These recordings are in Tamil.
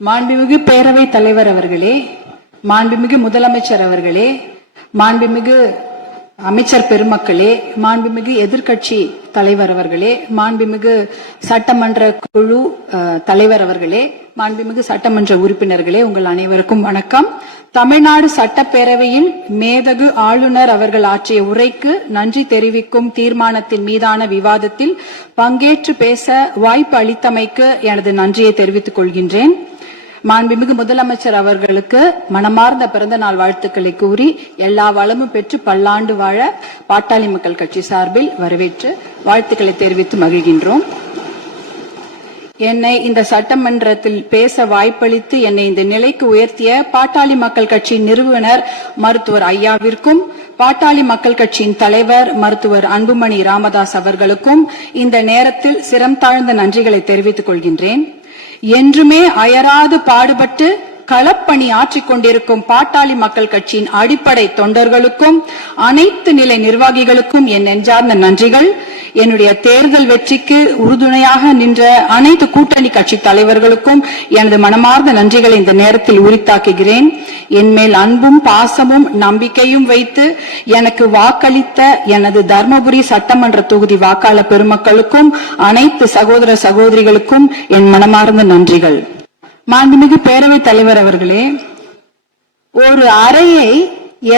மாண்புமிகு பேரவைத் தலைவர் அவர்களே, மாண்புமிகு முதலமைச்சர் அவர்களே, மாண்புமிகு அமைச்சர் பெருமக்களே, மாண்புமிகு எதிர்க்கட்சி தலைவர் அவர்களே, மாண்புமிகு சட்டமன்ற குழு தலைவர் அவர்களே, மாண்புமிகு சட்டமன்ற உறுப்பினர்களே, உங்கள் அனைவருக்கும் வணக்கம். தமிழ்நாடு சட்டப்பேரவையில் மேதகு ஆளுநர் அவர்கள் ஆற்றிய உரைக்கு நன்றி தெரிவிக்கும் தீர்மானத்தின் மீதான விவாதத்தில் பங்கேற்று பேச வாய்ப்பு அளித்தமைக்கு எனது நன்றியை தெரிவித்துக் கொள்கின்றேன். மாண்புமிகு முதலமைச்சர் அவர்களுக்கு மனமார்ந்த பிறந்த நாள் வாழ்த்துக்களை கூறி எல்லா வளமும் பெற்று பல்லாண்டு வாழ பாட்டாளி மக்கள் கட்சி சார்பில் வரவேற்று வாழ்த்துக்களை தெரிவித்து மகிழ்கின்றோம். என்னை இந்த சட்டமன்றத்தில் பேச வாய்ப்பளித்து என்னை இந்த நிலைக்கு உயர்த்திய பாட்டாளி மக்கள் கட்சியின் நிறுவனர் மருத்துவர் ஐயாவிற்கும், பாட்டாளி மக்கள் கட்சியின் தலைவர் மருத்துவர் அன்புமணி ராமதாஸ் அவர்களுக்கும் இந்த நேரத்தில் சிரம் தாழ்ந்த நன்றிகளை தெரிவித்துக் கொள்கின்றேன். என்றுமே அயராது பாடுபட்டு களப்பணி ஆற்றிக் கொண்டிருக்கும் பாட்டாளி மக்கள் கட்சியின் அடிப்படை தொண்டர்களுக்கும் அனைத்து நிலை நிர்வாகிகளுக்கும் என் நெஞ்சார்ந்த நன்றிகள். என்னுடைய தேர்தல் வெற்றிக்கு உறுதுணையாக நின்ற அனைத்து கூட்டணி கட்சி தலைவர்களுக்கும் எனது மனமார்ந்த நன்றிகளை இந்த நேரத்தில் உரித்தாக்குகிறேன். என் மேல் அன்பும் பாசமும் நம்பிக்கையும் வைத்து எனக்கு வாக்களித்த எனது தர்மபுரி சட்டமன்ற தொகுதி வாக்காளர் பெருமக்களுக்கும் அனைத்து சகோதர சகோதரிகளுக்கும் என் மனமார்ந்த நன்றிகள். மாண்புமிகு பேரவைத் தலைவர் அவர்களே, ஒரு அறையை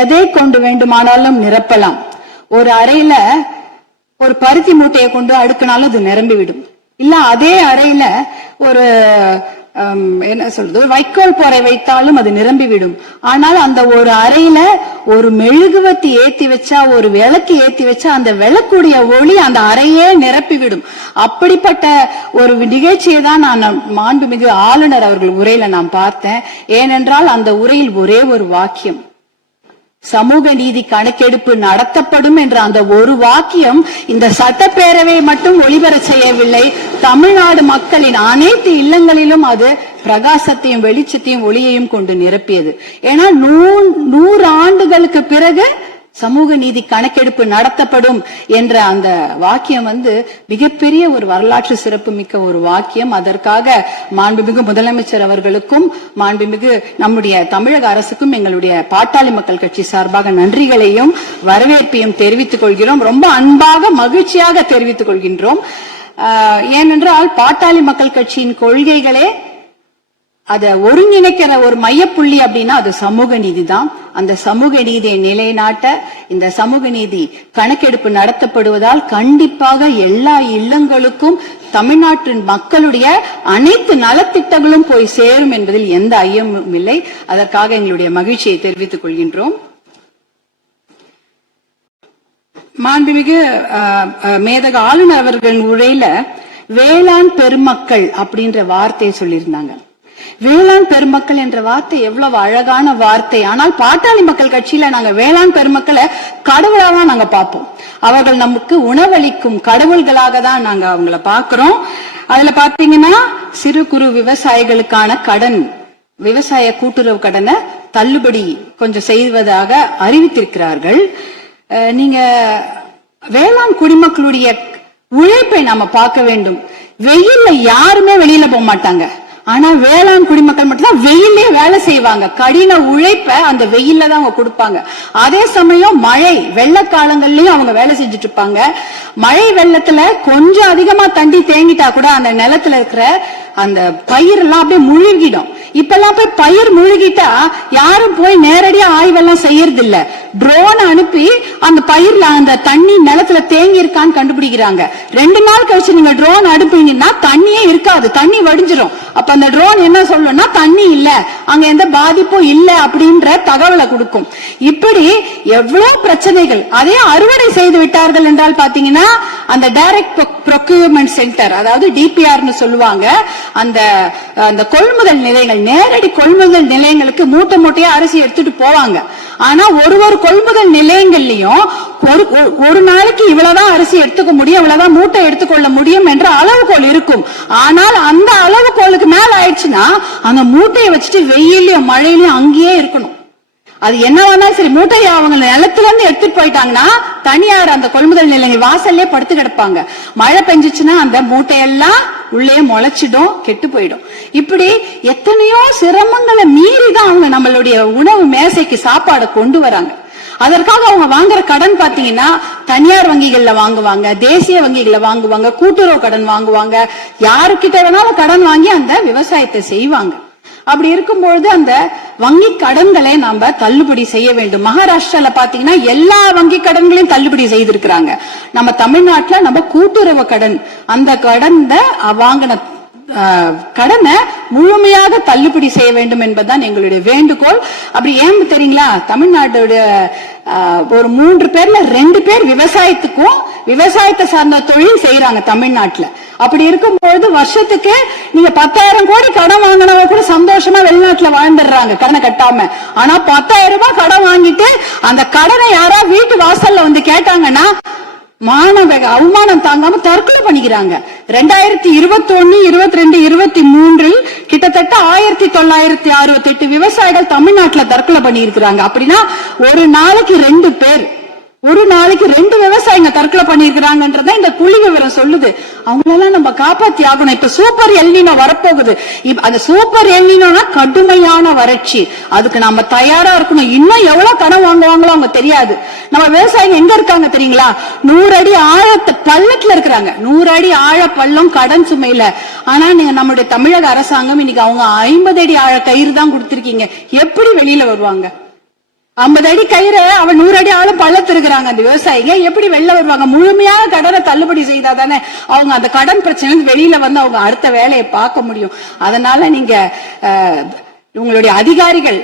எதை கொண்டு வேண்டுமானாலும் நிரப்பலாம். ஒரு அறையில ஒரு பருத்தி மூட்டையை கொண்டு அடுக்கினாலும் அது நிரம்பிவிடும். இல்ல அதே அறையில ஒரு என்ன சொல்றது, ஒரு வைக்கோல் போரை வைத்தாலும் அது நிரம்பிவிடும். ஆனால் அந்த ஒரு அறையில ஒரு மெழுகுவத்தி ஏத்தி வச்சா, ஒரு விளக்கு ஏத்தி வச்சா அந்த விளக்குடைய ஒளி அந்த அறையே நிரப்பிவிடும். அப்படிப்பட்ட ஒரு நிகழ்ச்சியை தான் நான் மாண்புமிகு ஆளுநர் அவர்கள் உரையில நான் பார்த்தேன். ஏனென்றால் அந்த உரையில் ஒரே ஒரு வாக்கியம், சமூக நீதி கணக்கெடுப்பு நடத்தப்படும் என்ற அந்த ஒரு வாக்கியம் இந்த சட்டப்பேரவையை மட்டும் ஒளிபர செய்யவில்லை, தமிழ்நாடு மக்களின் அனைத்து இல்லங்களிலும் அது பிரகாசத்தையும் வெளிச்சத்தையும் ஒளியையும் கொண்டு நிரப்பியது. ஏன்னா 100 ஆண்டுகளுக்கு பிறகு சமூக நீதி கணக்கெடுப்பு நடத்தப்படும் என்ற அந்த வாக்கியம் மிகப்பெரிய ஒரு வரலாற்று சிறப்பு மிக்க ஒரு வாக்கியம். அதற்காக மாண்புமிகு முதலமைச்சர் அவர்களுக்கும் மாண்புமிகு நம்முடைய தமிழக அரசுக்கும் எங்களுடைய பாட்டாளி மக்கள் கட்சி சார்பாக நன்றிகளையும் வரவேற்பையும் தெரிவித்துக் கொள்கிறோம். ரொம்ப அன்பாக மகிழ்ச்சியாக தெரிவித்துக் கொள்கின்றோம். ஏனென்றால் பாட்டாளி மக்கள் கட்சியின் கொள்கைகளே அதை ஒருங்கிணைக்கிற ஒரு மையப்புள்ளி அப்படின்னா அது சமூக நீதி தான். அந்த சமூக நீதியை நிலைநாட்ட இந்த சமூக நீதி கணக்கெடுப்பு நடத்தப்படுவதால் கண்டிப்பாக எல்லா இல்லங்களுக்கும் தமிழ்நாட்டின் மக்களுடைய அனைத்து நலத்திட்டங்களும் போய் சேரும் என்பதில் எந்த ஐயமும் இல்லை. அதற்காக எங்களுடைய மகிழ்ச்சியை தெரிவித்துக் கொள்கின்றோம். மாண்புமிகு மேதக ஆளுநர் அவர்களின் உரையில வேளாண் பெருமக்கள் அப்படின்ற வார்த்தையை சொல்லியிருந்தாங்க. வேளாண் பெருமக்கள் என்ற வார்த்தை எவ்வளவு அழகான வார்த்தை. ஆனால் பாட்டாளி மக்கள் கட்சியில நாங்க வேளாண் பெருமக்களை கடவுளாக நாங்க பார்ப்போம். அவர்கள் நமக்கு உணவளிக்கும் கடவுள்களாக தான் நாங்க அவங்கள பாக்குறோம். அதுல பாத்தீங்கன்னா சிறு குறு விவசாயிகளுக்கான கடன், விவசாய கூட்டுறவு கடனை தள்ளுபடி கொஞ்சம் செய்வதாக அறிவித்திருக்கிறார்கள். நீங்க வேளாண் குடிமக்களுடைய உழைப்பை நாம பார்க்க வேண்டும். வெயில்ல யாருமே வெளியில போக மாட்டாங்க. ஆனா வேளாண் குடிமக்கள் மட்டும்தான் வெயிலே வேலை செய்வாங்க. கடின உழைப்ப அந்த வெயில்ல தான் அவங்க கொடுப்பாங்க. அதே சமயம் மழை வெள்ள காலங்கள்லயும் அவங்க வேலை செஞ்சுட்டு இருப்பாங்க. மழை வெள்ளத்துல கொஞ்சம் அதிகமா தண்ணி தேங்கிட்டா கூட அந்த நிலத்துல இருக்கிற அந்த பயிர் எல்லாம் அப்படியே முழுகிடும். இப்பெல்லாம் போய் பயிர் முழுகிட்டா யாரும் போய் நேரடியா ஆய்வெல்லாம் செய்யறது இல்ல. ட்ரோன் அனுப்பி அந்த பயிர்ல அந்த தண்ணி நிலத்துல தேங்கி இருக்கான்னு கண்டுபிடிக்கிறாங்க. 2 நாள் கழிச்சு நீங்க ட்ரோன் அனுப்பினீங்கன்னா தண்ணியே இருக்காது, தண்ணி வடிஞ்சிரும். அப்ப அந்த ட்ரோன் என்ன சொல்லணும்னா தண்ணி இல்ல, அங்க எந்த பாதிப்பும் இல்ல அப்படின்ற தகவலை கொடுக்கும். இப்படி எவ்வளவு பிரச்சனைகள். அதே அறுவடை செய்து விட்டார்கள் என்றால் பாத்தீங்கன்னா அந்த டைரக்ட் ப்ரொக்யூர்மெண்ட் சென்டர், அதாவது டிபிஆர்னு சொல்லுவாங்க, அந்த கொள்முதல் நிலையங்கள், நேரடி கொள்முதல் நிலையங்களுக்கு மூட்டை மூட்டையா அரிசி எடுத்துட்டு போவாங்க. ஆனா ஒரு கொள்முதல் நிலையங்கள்லயும் ஒரு நாளைக்கு இவ்வளவுதான் அரிசி எடுத்துக்க முடியும், இவ்வளவுதான் மூட்டை எடுத்துக்கொள்ள முடியும் என்ற அளவுகோல் இருக்கும். ஆனால் அந்த அளவுகோலுக்கு மேல ஆயிடுச்சுன்னா அந்த மூட்டையை வச்சுட்டு வெயிலையும் மழையிலையும் அங்கேயே இருக்கணும். அது என்ன வேணாலும் சரி, மூட்டையை அவங்க நிலத்துல இருந்து எடுத்துட்டு போயிட்டாங்கன்னா தனியார் அந்த கொள்முதல் நிலையங்கள் வாசல்லே படுத்து கிடப்பாங்க. மழை பெஞ்சிச்சுன்னா அந்த மூட்டையெல்லாம் உள்ளே முளைச்சிடும், கெட்டு போயிடும். இப்படி எத்தனையோ அவங்க நம்மளுடைய உணவு மேசைக்கு சாப்பாடு கொண்டு வராங்க. அதற்காக அவங்க வாங்குற கடன் பாத்தீங்கன்னா தனியார் வங்கிகள்ல வாங்குவாங்க, தேசிய வங்கிகள்ல வாங்குவாங்க, கூட்டுறவு கடன் வாங்குவாங்க, யாருக்கிட்ட வேணாலும் கடன் வாங்கி அந்த விவசாயத்தை செய்வாங்க. அப்படி இருக்கும்பொழுது அந்த வங்கி கடன்களை நாம தள்ளுபடி செய்ய வேண்டும். மகாராஷ்டிரால பாத்தீங்கன்னா எல்லா வங்கி கடன்களையும் தள்ளுபடி செய்திருக்கிறாங்க. நம்ம தமிழ்நாட்டுல நம்ம கூட்டுறவு கடன், அந்த கடன் வாங்கின கடனை முழுமையாக தள்ளுபடி செய்ய வேண்டும் என்பதுதான் எங்களுடைய வேண்டுகோள். அப்படி ஏன் தெரியுங்களா, தமிழ்நாட்டுடைய ஒரு 3 பேர்ல 2 பேர் விவசாயத்தை சார்ந்த தொழில் செய்யறாங்க தமிழ்நாட்டுல. அப்படி இருக்கும்போது வருஷத்துக்கு நீங்க 10,000 கோடி கடன் வாங்கினவங்க கூட சந்தோஷமா வெளிநாட்டுல வாழ்ந்துடுறாங்க கடனை கட்டாம. ஆனா 10,000 ரூபாய் கடன் வாங்கிட்டு அந்த கடனை யாரா வீட்டு வாசல்ல வந்து கேட்டாங்கன்னா அவமானம் தாங்காம தற்கொலை பண்ணிக்கிறாங்க. 2021, 22, 23 கிட்டத்தட்ட 1968 விவசாயிகள் தமிழ்நாட்டுல தற்கொலை பண்ணி இருக்கிறாங்க. அப்படின்னா ஒரு நாளைக்கு 2 பேர், ஒரு நாளைக்கு 2 விவசாயிங்க தற்கொலை பண்ணிருக்கிறாங்கன்றத இந்த புள்ளி விவரம் சொல்லுது. அவங்களெல்லாம் நம்ம காப்பாத்தி ஆகணும். இப்ப சூப்பர் எல்னினோ வரப்போகுது. அந்த சூப்பர் எல்னினோனா கடுமையான வறட்சி, அதுக்கு நம்ம தயாரா இருக்கணும். இன்னும் எவ்வளவு கடன் வாங்குவாங்களோ அவங்க தெரியாது. நம்ம விவசாயிங்க எங்க இருக்காங்க தெரியுங்களா, 100 அடி ஆழத்து பள்ளத்துல இருக்கிறாங்க. 100 அடி ஆழ பள்ளம் கடன் சுமையில. ஆனா நீங்க நம்முடைய தமிழக அரசாங்கம் இன்னைக்கு அவங்க 50 அடி ஆழ கயிறு தான் கொடுத்திருக்கீங்க. எப்படி வெளியில வருவாங்க? 50 அடி கயிறு அவன் 100 அடி ஆளும் பள்ளத்து இருக்கிறாங்க. அந்த விவசாயிங்க எப்படி வெளில வருவாங்க? முழுமையாக கடனை தள்ளுபடி செய்தாதானே அவங்க அந்த கடன் பிரச்சனை வெளியில வந்து அவங்க அடுத்த வேலையை பார்க்க முடியும். அதனால நீங்க உங்களுடைய அதிகாரிகள்,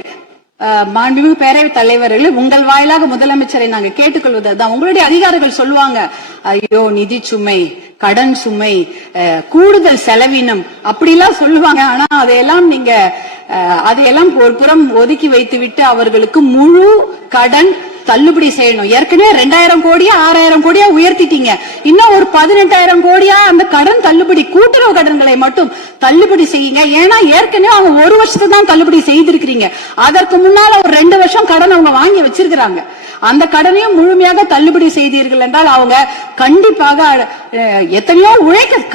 மாண்புமிகு பேரவைத் தலைவர்கள், உங்கள் வாயிலாக முதலமைச்சரை நாங்க கேட்டுக்கொள்வதுதான், உங்களுடைய அதிகாரிகள் சொல்லுவாங்க, ஐயோ நிதி சுமை, கடன் சுமை, கூடுதல் செலவினம் அப்படிலாம் சொல்லுவாங்க. ஆனா அதையெல்லாம் ஒரு புறம் ஒதுக்கி வைத்து விட்டு அவர்களுக்கு முழு கடன் தள்ளுபடி செய்யணும். ஏற்கனவே 2000 கோடியா 6000 கோடியா உயர்த்திட்டீங்க. இன்னும் ஒரு 18,000 கோடியா அந்த கடன் தள்ளுபடி, கூட்டுறவு கடன்களை மட்டும் தள்ளுபடி செய்யுங்க. ஏன்னா ஏற்கனவே அவங்க 1 வருஷத்துக்கு தான் தள்ளுபடி செய்திருக்கிறீங்க. அதற்கு முன்னால ஒரு 2 வருஷம் கடன் அவங்க வாங்கி வச்சிருக்கிறாங்க. அந்த கடனையும் முழுமையாக தள்ளுபடி செய்தீர்கள் என்றால் அவங்க கண்டிப்பாக எத்தனையோ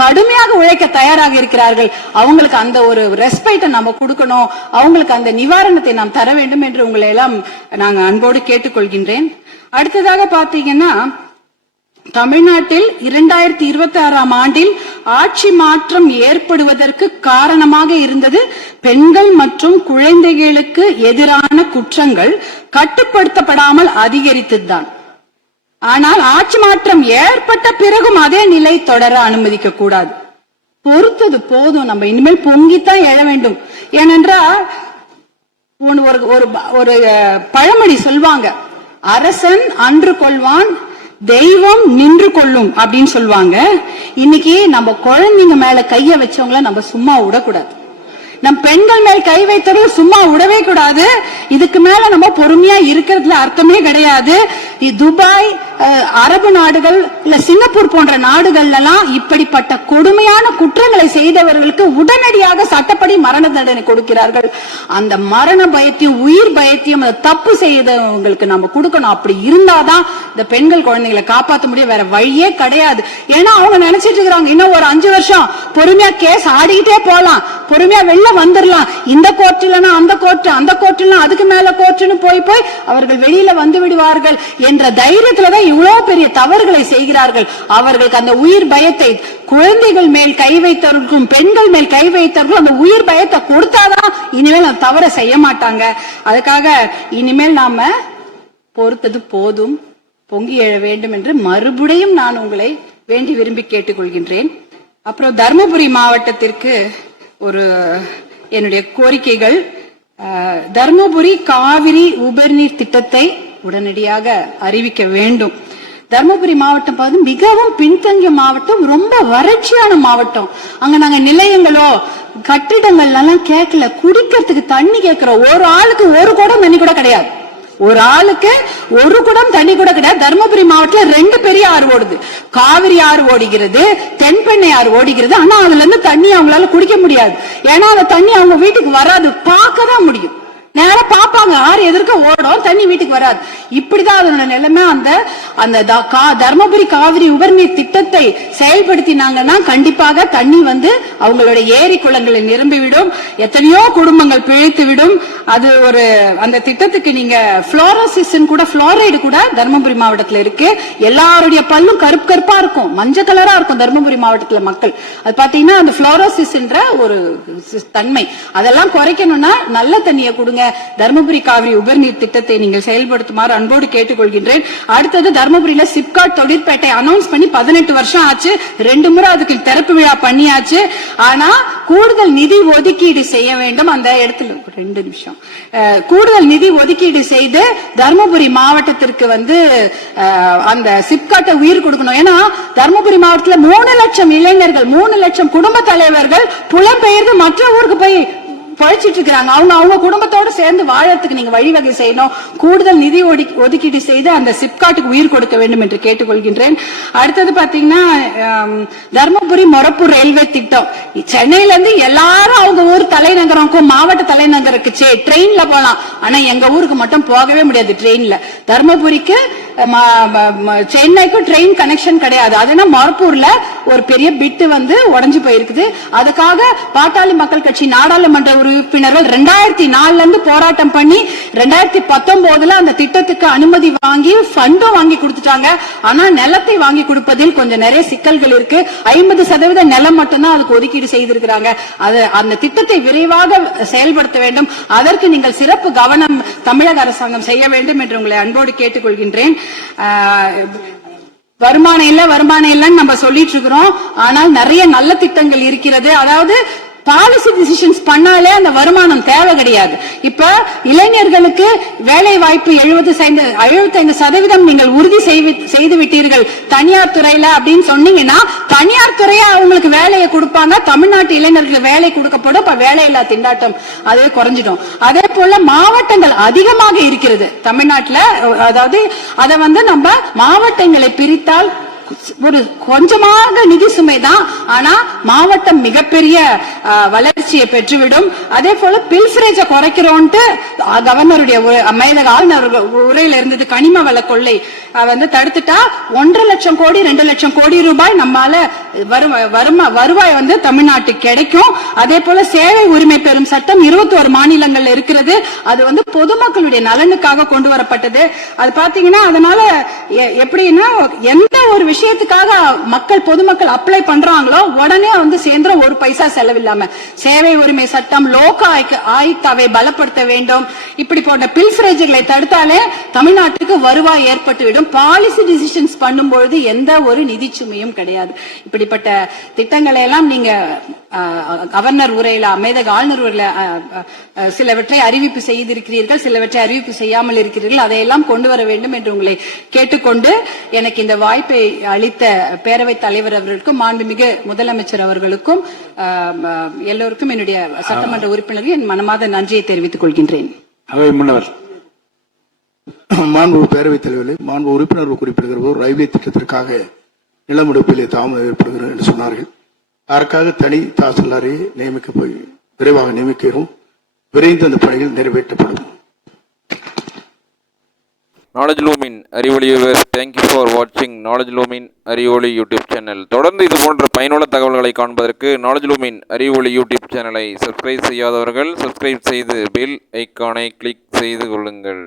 கடுமையாக உழைக்க தயாராக இருக்கிறார்கள். அவங்களுக்கு அந்த ஒரு ரெஸ்பெக்ட நம்ம கொடுக்கணும், அவங்களுக்கு அந்த நிவாரணத்தை நாம் தர வேண்டும் என்று உங்களை எல்லாம் நாங்க அன்போடு கேட்டுக்கொள்கின்றேன். அடுத்ததாக பாத்தீங்கன்னா, தமிழ்நாட்டில் 2026ஆம் ஆண்டில் ஆட்சி மாற்றம் ஏற்படுவதற்கு காரணமாக இருந்தது பெண்கள் மற்றும் குழந்தைகளுக்கு எதிரான குற்றங்கள் கட்டுப்படுத்தப்படாமல் அதிகரித்ததுதான். ஆனால் ஆட்சி மாற்றம் ஏற்பட்ட பிறகும் அதே நிலை தொடர அனுமதிக்க கூடாது. பொறுத்தது போதும், நம்ம இனிமேல் பொங்கித்தான் எழ வேண்டும். ஏனென்றால் ஒரு பழமொழி சொல்வாங்க, அரசன் அன்று கொள்வான், தெய்வம் நின்று கொள்ளும் அப்படின்னு சொல்லுவாங்க. இன்னைக்கு நம்ம குழந்தைங்க மேல கைய வச்சவங்கள நம்ம சும்மா விடக்கூடாது. நம் பெண்கள் மேல் கை வைத்தவர்கள் சும்மா விடவே கூடாது. இதுக்கு மேல நம்ம பொறுமையா இருக்கிறதுல அர்த்தமே கிடையாது. துபாய், அரபு நாடுகள், இல்ல சிங்கப்பூர் போன்ற நாடுகள்ல எல்லாம் இப்படிப்பட்ட கொடுமையான குற்றங்களை செய்தவர்களுக்கு உடனடியாக சட்டப்படி மரண தண்டனை கொடுக்கிறார்கள். அந்த மரண பயத்தையும் உயிர் பயத்தையும் தப்பு செய்தவங்களுக்கு நம்ம கொடுக்கணும். அப்படி இருந்தாதான் இந்த பெண்கள் குழந்தைகளை காப்பாற்ற முடியும். வேற வழியே கிடையாது. ஏன்னா அவங்க நினைச்சிட்டு இருக்கிறாங்க, இன்னும் ஒரு 5 வருஷம் பொறுமையா கேஸ் ஆடிக்கிட்டே போலாம், பொறுமையா வெளில வந்துடலாம், இந்த கோர்ட் இல்லனா அந்த கோர்ட், அந்த கோர்ட் இல்லனா அதுக்கு மேல கோர்ட்னு போய் அவர்கள் வெளியில வந்து விடுவார்கள் என்ற தைரியத்துலதான் இவ்வளவு பெரிய தவறுகளை செய்கிறார்கள். அவர்களுக்கு அந்த உயிர் பயத்தை, குழந்தைகள் மேல் கை வைத்தவர்களுக்கும் பெண்கள் மேல் கை வைத்தவர்களும் அந்த உயிர் பயத்தை கொடுத்தாதான் இனிமேல் அந்த தவறை செய்ய மாட்டாங்க. அதுக்காக இனிமேல் நாம பொறுத்தது போதும், பொங்கி எழ வேண்டும் என்று மறுபடியும் நான் உங்களை வேண்டி விரும்பி கேட்டுக்கொள்கின்றேன். அப்புறம் தர்மபுரி மாவட்டத்திற்கு ஒரு என்னுடைய கோரிக்கைகள், தர்மபுரி காவிரி உபரிநீர் திட்டத்தை உடனடியாக அறிவிக்க வேண்டும். தர்மபுரி மாவட்டம் மிகவும் பின்தங்கிய மாவட்டம், ரொம்ப வறட்சியான மாவட்டம். அங்க நாங்க நிலையங்களோ கட்டிடங்கள் எல்லாம் கேட்கல, குடிக்கிறதுக்கு தண்ணி கேட்கிறோம். ஒரு ஆளுக்கு ஒரு குடம் தண்ணி கூட கிடையாது, ஒரு ஆளுக்கு ஒரு குடம் தண்ணி கூட கிடையாது. தர்மபுரி மாவட்டத்தில் 2 பெரிய ஆறு ஓடுது, காவிரி ஆறு ஓடுகிறது, தென்பெண்ணை ஆறு ஓடுகிறது. ஆனா அதுல இருந்து தண்ணி அவங்களால குடிக்க முடியாது. ஏன்னா அந்த தண்ணி அவங்க வீட்டுக்கு வராது, பார்க்கதான் முடியும். நேரம் பாப்பாங்க, ஆறு எதிர்க்க ஓடும், தண்ணி வீட்டுக்கு வராது. இப்படிதான் அதோட நிலைமை. அந்த தர்மபுரி காவிரி உபரிநீர் திட்டத்தை செயல்படுத்தினாங்கன்னா கண்டிப்பாக தண்ணி வந்து அவங்களுடைய ஏரி குளங்களை நிரம்பிவிடும், எத்தனையோ குடும்பங்கள் பிழைத்து விடும். அது ஒரு அந்த திட்டத்துக்கு நீங்க புளோரைடு கூட தர்மபுரி மாவட்டத்தில் இருக்கு. எல்லாருடைய பல்லும் கருப்பு கருப்பா இருக்கும், மஞ்சள் கலரா இருக்கும் தர்மபுரி மாவட்டத்தில் மக்கள். அது பாத்தீங்கன்னா அந்த புளோரோசிஸ் என்ற ஒரு தன்மை, அதெல்லாம் குறைக்கணும்னா நல்ல தண்ணியை கொடுங்க. தர்மபுரி காவிரி உபரிநீர் திட்டத்தை நீங்கள் செயல்படுத்துமாறு அன்போடு கேட்டுக்கொள்கின்றேன். அடுத்தது தர்மபுரியில சிப்காட் தொழிற்பேட்டை அனௌன்ஸ் பண்ணி 18 வருஷம் ஆச்சு. 2 முறை அதுக்கு திறப்பு விழா பண்ணியாச்சு. ஆனா கூடுதல் நிதி ஒதுக்கீடு செய்ய வேண்டும். அந்த இடத்துல 2 நிமிஷம் கூடுதல் நிதி ஒதுக்கீடு செய்து தர்மபுரி மாவட்டத்திற்கு வந்து அந்த சிப்காட்டை உயிர் கொடுக்கணும். ஏன்னா தர்மபுரி மாவட்டத்தில் 3 லட்சம் இளைஞர்கள், 3 லட்சம் குடும்ப தலைவர்கள் புலம்பெயர்ந்து மற்ற ஊருக்கு போய் பழிச்சிட்டு இருக்கிறாங்க. அவங்க குடும்பத்தோடு சேர்ந்து வாழறதுக்கு நீங்க வழிவகை செய்யணும். கூடுதல் நிதி ஒதுக்கீடு செய்து அந்த சிப்காட்டுக்கு உயிர் கொடுக்க வேண்டும் என்று கேட்டுக்கொள்கின்றேன். அடுத்தது பாத்தீங்கன்னா தர்மபுரி மொரப்பூர் ரயில்வே திட்டம். சென்னையில இருந்து எல்லாரும் அவங்க ஊர் தலைநகரம் மாவட்ட தலைநகருக்கு ட்ரெயின்ல போலாம். ஆனா எங்க ஊருக்கு மட்டும் போகவே முடியாது ட்ரெயின்ல. தர்மபுரிக்கு சென்னைக்கும் ட்ரெயின் கனெக்ஷன் கிடையாது. அதுனா மொரப்பூர்ல ஒரு பெரிய பிட்டு வந்து உடைஞ்சு போயிருக்குது. அதுக்காக பாட்டாளி மக்கள் கட்சி நாடாளுமன்ற உறுப்பினர்கள் 2004 இருந்து போராட்டம் பண்ணி 2019 அந்த திட்டத்துக்கு அனுமதி வாங்கி ஃபண்டும் வாங்கி கொடுத்துட்டாங்க. ஆனா நிலத்தை வாங்கி கொடுப்பதில் கொஞ்சம் நிறைய சிக்கல்கள் இருக்கு. 50% நிலம் மட்டும்தான் அதுக்கு ஒதுக்கீடு செய்திருக்கிறாங்க. அந்த திட்டத்தை விரைவாக செயல்படுத்த வேண்டும். அதற்கு நீங்கள் சிறப்பு கவனம் தமிழக அரசாங்கம் செய்ய வேண்டும் என்று உங்களை அன்போடு கேட்டுக்கொள்கின்றேன். வருமானம் இல்லன்னு நம்ம சொல்லிட்டு இருக்கிறோம். ஆனால் நிறைய நல்ல திட்டங்கள் இருக்கிறது. அதாவது பாலிசி டிசிஷன்ஸ் பண்ணாலே அந்த வருமானம் தேவை கிடையாது. இப்ப இளைஞர்களுக்கு வேலை வாய்ப்பு 75% நீங்கள் உறுதி செய்து விட்டீர்கள் தனியார் துறையில அப்படின்னு சொன்னீங்கன்னா தனியார் துறையா அவங்களுக்கு வேலையை கொடுப்பாங்க. தமிழ்நாட்டு இளைஞர்களுக்கு வேலை கொடுக்கப்படும். இப்ப வேலையில்லா திண்டாட்டம் அதே குறைஞ்சிடும். அதே போல மாவட்டங்கள் அதிகமாக இருக்கிறது தமிழ்நாட்டுல. அதாவது அதை வந்து நம்ம மாவட்டங்களை பிரித்தால் ஒரு கொஞ்சமாக நிதி சுமைதான், ஆனா மாவட்டம் மிகப்பெரிய வளர்ச்சியை பெற்றுவிடும். அதே போல பில்ஃபரேஜை குறைக்கிறோம்ட்டு கவர்னருடைய ஆளுநர் உரையில் இருந்தது. கனிம வள கொள்ளை வந்து தடுத்துட்டா 1.5 லட்சம் கோடி 2 லட்சம் கோடி ரூபாய் நம்மால வருவாய் வந்து தமிழ்நாட்டுக்கு கிடைக்கும். அதே போல சேவை உரிமை பெறும் சட்டம் 21 மாநிலங்கள்ல இருக்கிறது. அது வந்து பொதுமக்களுடைய நலனுக்காக கொண்டு வரப்பட்டது. அது பாத்தீங்கன்னா அதனால எப்படின்னா எந்த ஒரு விஷயத்துக்காக பொதுமக்கள் அப்ளை பண்றாங்களோ உடனே வந்து சேர்ந்து 1 பைசா செலவில்லாம சேவை உரிமை சட்டம், லோக ஆயுக்தாவை பலப்படுத்த வேண்டும். இப்படி போன்ற பில்ஃபரேஜ்களை தடுத்தாலே தமிழ்நாட்டுக்கு வருவாய் ஏற்பட்டுவிடும். பாலிசி டிசிஷன்ஸ் பண்ணும்போது எந்த ஒரு நிதி சுமையும் கிடையாது. இப்படிப்பட்ட திட்டங்களை எல்லாம் நீங்க கவர்னர் உரையில மேதக ஆளுநர் உரையில சிலவற்றை அறிவிப்பு செய்திருக்கிறீர்கள், சிலவற்றை அறிவிப்பு செய்யாமல் இருக்கிறீர்கள். அதையெல்லாம் கொண்டு வர வேண்டும் என்று உங்களை கேட்டுக்கொண்டு எனக்கு இந்த வாய்ப்பை அளித்த பேரவைத் தலைவர் அவர்களுக்கும் மாண்புமிகு முதலமைச்சர் அவர்களுக்கும் எல்லோருக்கும் என்னுடைய சட்டமன்ற உறுப்பினர்கள் என் மனமார்ந்த நன்றியை தெரிவித்துக் கொள்கின்றேன். மாண்பு பேரவைத் தலைவர்களே, மாண்பு உறுப்பினர்கள் குறிப்பிடுகிற ரயில்வே திட்டத்திற்காக நிலமுடுப்பிலே தாமதம் ஏற்படுகிறது என்று சொன்னார்கள். அதற்காக தனி தாசில்தாரை விரைவாக நியமிக்கிறோம். விரைந்து அந்த பணிகள் நிறைவேற்றப்படும். நாலேஜ் லூமின் அறிவொளி வியூவர்ஸ், தேங்க்யூ ஃபார் வாட்சிங் நாலேஜ் லூமின் அறிவொளி யூடியூப் சேனல். தொடர்ந்து இது போன்ற பயனுள்ள தகவல்களை காண்பதற்கு நாலேஜ் லூமின் அறிவொளி யூடியூப் சேனலை சப்ஸ்கிரைப் செய்யாதவர்கள் சப்ஸ்கிரைப் செய்து பெல் ஐக்கானை கிளிக் செய்து கொள்ளுங்கள்.